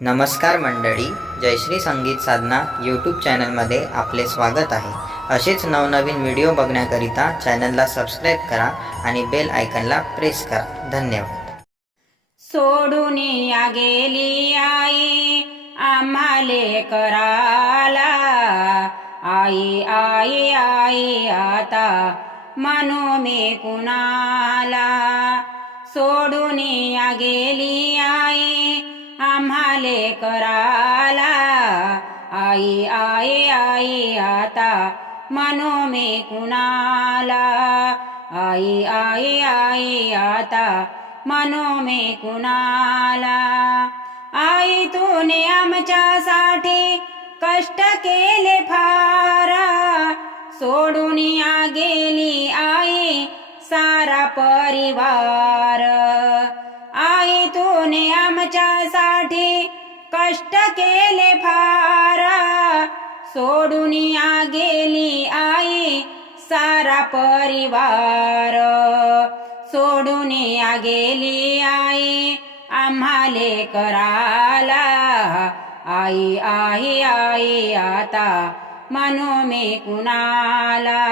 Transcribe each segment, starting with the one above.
नमस्कार मंडळी जयश्री संगीत साधना यूट्यूब चॅनलमध्ये आपले स्वागत आहे. असेच नवनवीन व्हिडिओ बघण्याकरिता चॅनलला सबस्क्राईब करा आणि बेल आयकनला प्रेस करा. धन्यवाद. सोडून या गेली आई आम्हाले कराला आई आई आई आता म्हणू मी कुणाला? सोडून या गेली आई आम्हाले कराला. आई आई आई आता म्हणू मी कुणाला. आई आई आई आता म्हणू मी कुणाला. आई तूने आमच्यासाठी कष्ट केले फार. सोडून या गेली आई सारा परिवार. कष्ट केले फारा. सोडून या गेली आई सारा परिवार. सोडून या गेली आई आम्हाले कराला आई आई आई आता म्हणू मी कुणाला.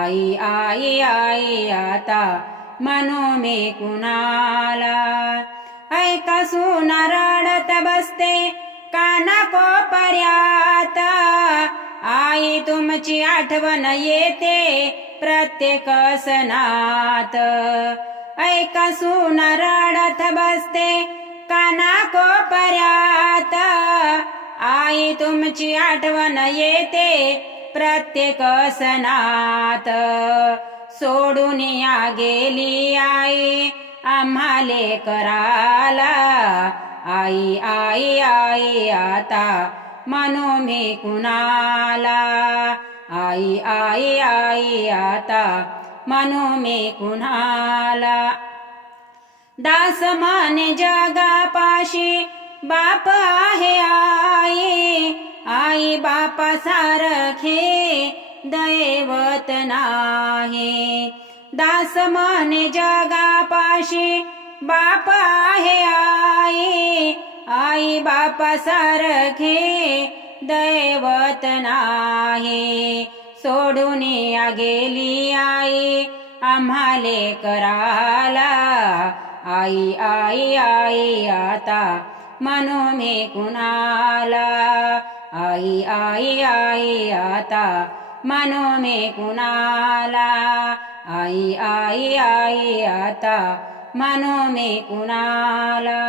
आई आई आई आता म्हणू मी कुणाला. ऐका सुनारा असते बसते काना कोपर्यात आई तुमची आठवण येते प्रत्येक सणात. ऐका सुन रडत बसते काना कोपर्यात आई तुमची आठवण येते प्रत्येक सणात. सोडून या गेली आई आम्हाले कराला आई आई आई आता मानो मी कुणाला? आई आई आई आता मानो मी कुणाला? दास माने जगापाशी बाप आहे आई. आई बापा सारखे दैवत नाही. दास माने जगापाशी बाप आहे आई आई बापा सारखे दैवत नाही. सोडून या गेली आई आम्हाले कराला आई आई आई आता म्हणू मी कुणाला? आई आई आई आता म्हणू मी कुणाला? आई आई आई आता म्हणू मी कुणाला।